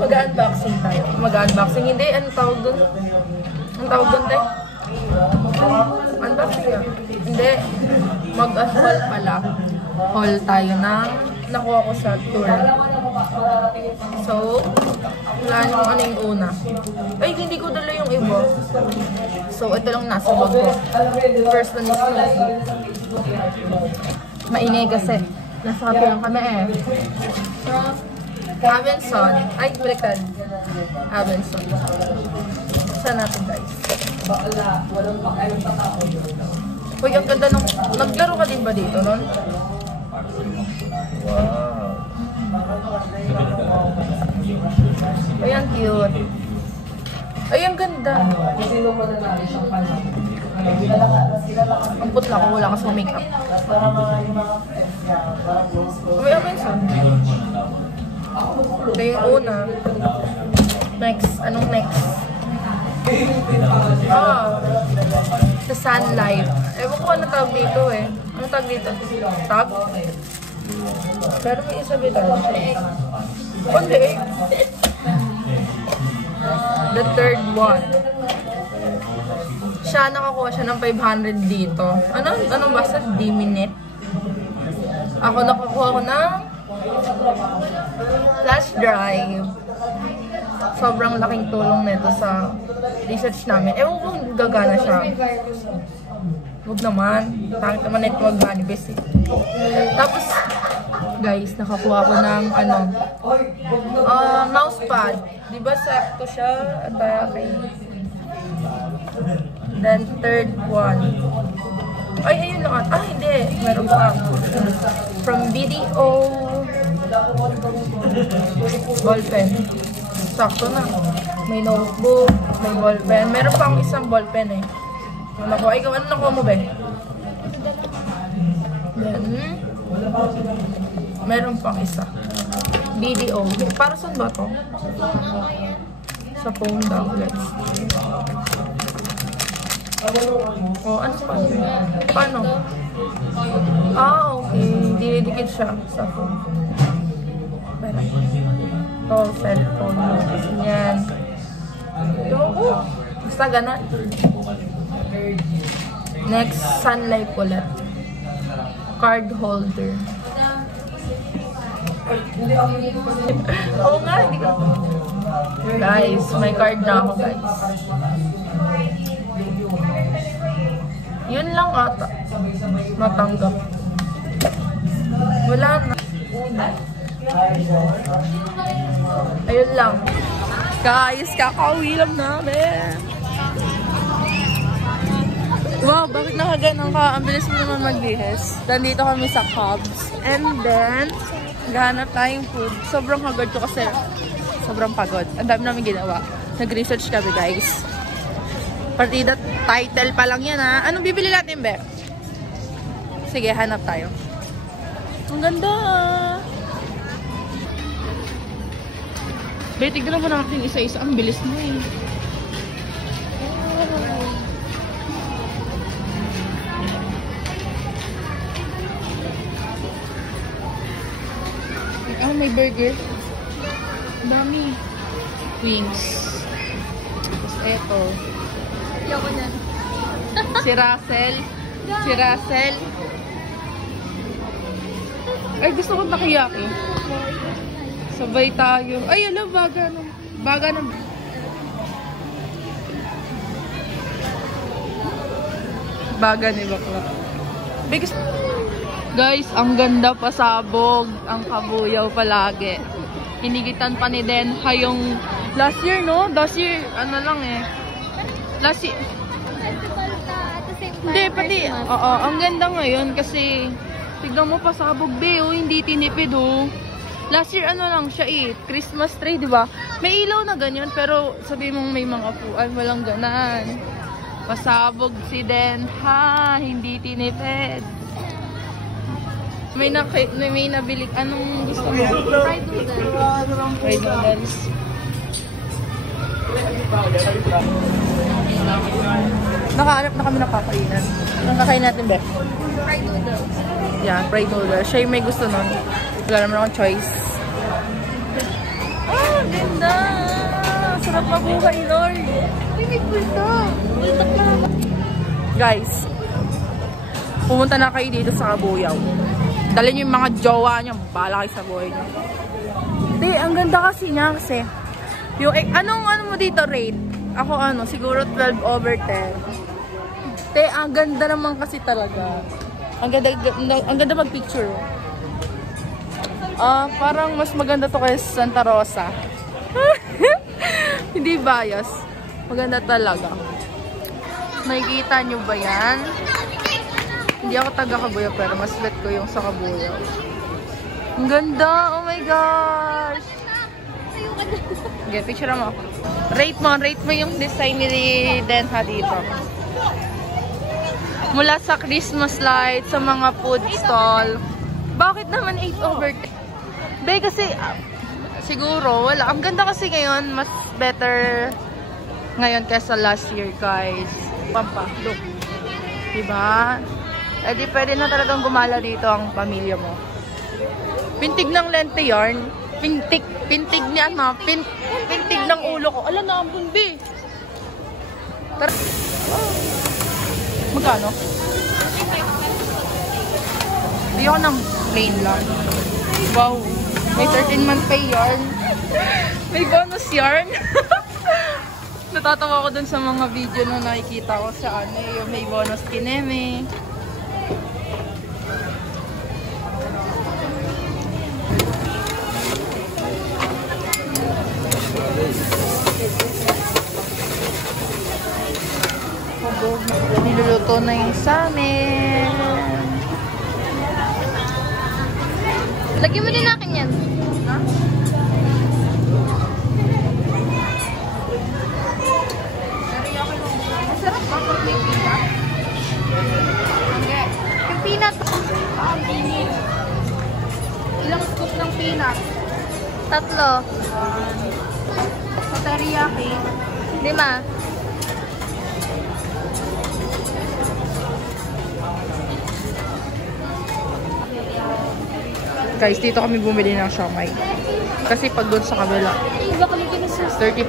Mag-unboxing tayo. Mag-unboxing. Hindi, anong tawag dun? Anong tawag dun, te? Unboxing ah. Hindi. Mag-haul pala. Haul tayo ng nakuha ko sa tour. So, wala nyo ano yung una. Ay, hindi ko dala yung iba. So, ito lang nasa bag ko. First one is Snoopy. Maingay kasi. Nasa kape lang kami eh. Abenson. Ay, baliktad. Abenson. Saan natin guys? Uy, ang ganda nung... Naglaro ka din ba dito nun? Wow. Ay, ang cute. Ay, ang ganda. Ang putla ko, wala ka sa makeup. May Abenson. Ito yung una. Next. Anong next? Sa Sun Life. Ewan ko ano tawag dito eh. Ano tawag dito? Tag? Pero may isa dito. Kundi. The third one. Siya, nakakuha siya ng 500 dito. Anong basta? D-minute. Ako nakakuha ko ng flash drive. Sobrang laking tulong nito sa research namin. Ewan ko kung gagana siya. Huwag naman. Pangit naman ito mag-manifest eh. Tapos, guys, nakakuha ko ng mousepad. Diba sakto siya? Okay. Then, third one. Ay, ayun lang. Ah, hindi. Meron pa. From BDO. Ballpen. Sakto na. May notebook, may ballpen. Meron pa akong isang ballpen eh. Nakuha. Ikaw, ano nakuha mo ba? Then, meron pang isa. BDO. Para saan ba to? Sa phone daw. Let's see. Oh, ano pa? Paano? Ah, okay. Dinidikit siya sa phone. Meron. Ito, cellphone. Yan. Ito, basta ganun. Next, Sun Life ulit. Card holder. Oo nga, hindi ko. Guys, may card na ako, guys. Yun lang ata. Matanggap. Wala na. Ayun lang. Guys, kakauwi lang namin. Wow, bakit nakaganon ka? Ang bilis mo naman maglihis. Nandito kami sa Cubs. And then, gahanap tayong food. Sobrang hagod ko kasi sobrang pagod. Ang dami namin ginawa. Nag-research kami, guys. Partida title pa lang yan, ha? Anong bibili natin, Be? Sige, hanap tayo. Ang ganda! Be, tignan mo natin isa-isa. Ang bilis mo, eh. Oh, may burger. Dami. Wings. Tapos eto. Ayoko na. Si Russell. Si Russell. Ay, gusto ko takoyaki. Sabay tayo. Ay, alam, baga na. Baga na. Baga ni bakla. Biggest. Guys, ang ganda pasabog. Ang kabuyaw palagi. Hinigitan pa ni Denha yung last year, no? Last year, ano lang eh. Last year. Hindi, pati. Oo, ang ganda ngayon kasi tignan mo pasabog, be, oh, hindi tinipid, oh. Last year, ano lang siya eh. Christmas tree, di ba? May ilaw na ganyan, pero sabi mong may mga puan, walang ganan. Pasabog si Denha, hindi tinipid. May nabili. Anong gusto mo? Fried noodles. Fried noodles. Nakahanap na kami ng kakainan. Anong kakain natin, Be? Fried noodles. Yeah, fried noodles. Siya yung may gusto nun. Wala naman akong choice. Oh, ganda! Hirap mabuhay, Lord. May punta. Guys, pumunta na kayo dito sa Kabuyaw. Dalhin niyo yung mga jowa niyo. Bahala kayo sa buhay niyo. Hindi, ang ganda kasi niya kasi. Yung, anong mo dito rate? Ako siguro 12/10. Te, ang ganda naman kasi talaga. Ang ganda mag-picture. Parang mas maganda to kaysa Santa Rosa. Hindi bias. Maganda talaga. Nakikita nyo ba yan? Hindi ako taga Kabuyaw pero mas bet ko yung sa Kabuyaw. Ang ganda! Oh my gosh! Okay, picture mo ako. Rate mo yung design ni Denha dito. Mula sa Christmas lights, sa mga food stall. Bakit naman 8/10? Be, kasi siguro, wala. Ang ganda kasi ngayon, mas better ngayon kaysa last year, guys. Pampa, look. Diba? Eh di pwede na talagang gumala dito ang pamilya mo. Pintig ng lente yarn. Pintig ni pintig ng ulo ko. Ala na, ang bumbi. Tara. Magkano? Hindi ako ng plain lang. Wow. May 13-month pay yarn. May bonus yarn. Natatawa ko dun sa mga video na nakikita ko sa yung may bonus kineme. Niluluto na yung salmon. Lagyan mo din akin yan. Ha? Masarap ba pag may peanut? Okay. Yung peanut. Ilang scoop ng peanut? 3. Sa teriyaki. 5. Guys, dito kami bumili ng siomai. Kasi pag doon sa kabila, 35.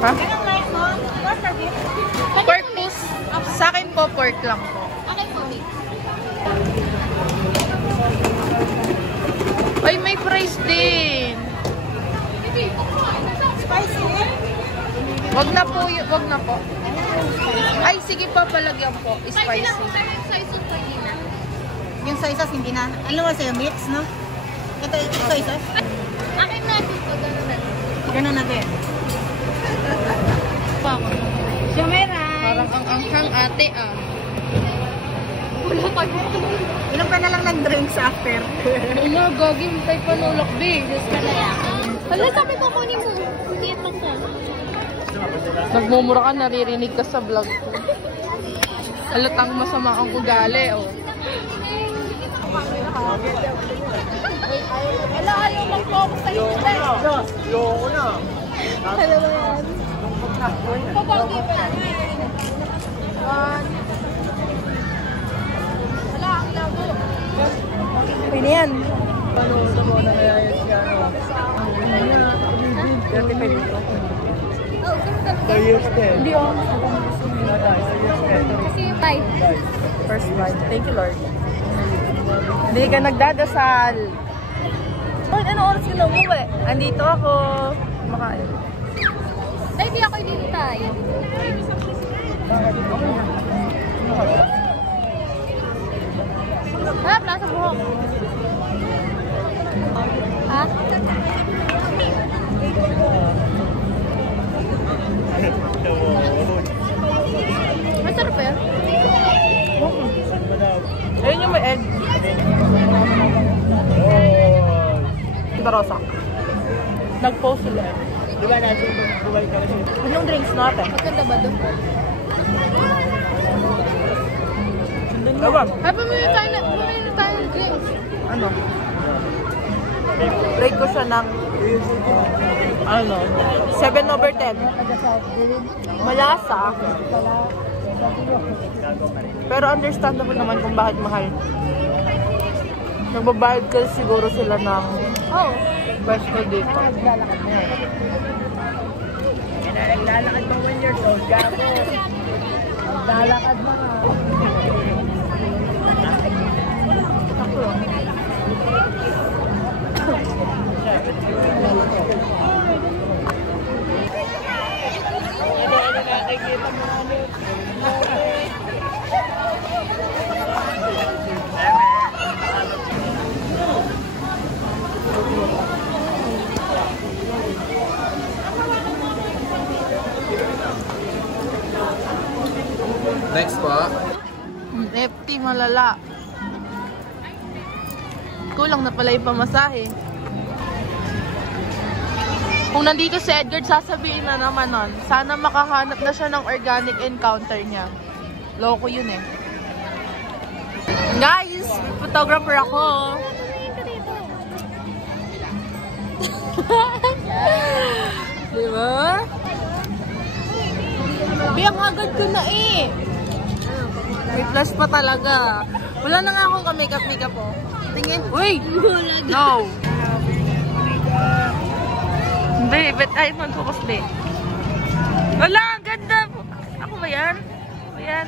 Ha? Pork po. Sa akin po, pork lang po. Ay, may price din. Wag na po, wag na po. Ay, sige po, palagyan po. Spicy. Yung soy sauce, hindi na. Ano mo sa'yo? Mix, no? Ito soy sauce. Akin na dito. Ganun na din. Parang ang anghang ate Wala ka dito. Inom ka na lang nag-drinks after. Ano, gagi, tay panulak, be. Hala, sabi ko kunin mo. Hindi ito siya. Nagmumura ka, naririnig ka sa vlog ko. Halatang masama ang ugali, oh. Wala, ayaw mag-focus sa internet. Loko na. Ano ba yan? Papagi pa yan. Wala, ang labo. Pwede yan. Ano, mo na nayayos ka, ano? Oh, ganun Hindi, oh. Kasi yung 5. First bite. Thank you, Lord. Hindi ka nagdadasal. Lord, ano oras ka na umuwi? Andito ako. Makain. Dahil di ako dito tayo. Ha? Plaza buhok. Ha? Masarap eh. Ayun yung may egg. Santa Rosa. Nag-post sila. Di ba natin buhay ka rin? Anong drinks natin? Maganda ba doon? Ewan. Ay, bumili na tayo ng drinks. Ano? Rate ko siya ng 7/10. Malasa. Pero understandable naman kung bakit mahal. Nagbabayad kasi siguro sila ng Oh. Pwesto dito. Naglalakad na. Naglalakad pa 1 years old. Gago. Naglalakad na nga. Nakikita mo ulit. Next po. FT malala. Kulang na pala yung pamasahe. Kung nandito si Edgar, sasabihin na naman nun, sana makahanap na siya ng organic encounter niya. Loko yun eh. Guys, photographer ako. Diba? Biyang agad ko na eh. May flash pa talaga. Wala na nga akong ka-makeup po. Tingin. Uy! No! Hindi, bet ay mag-focus din. Wala! Ang ganda! Ako ba yan? Ayan.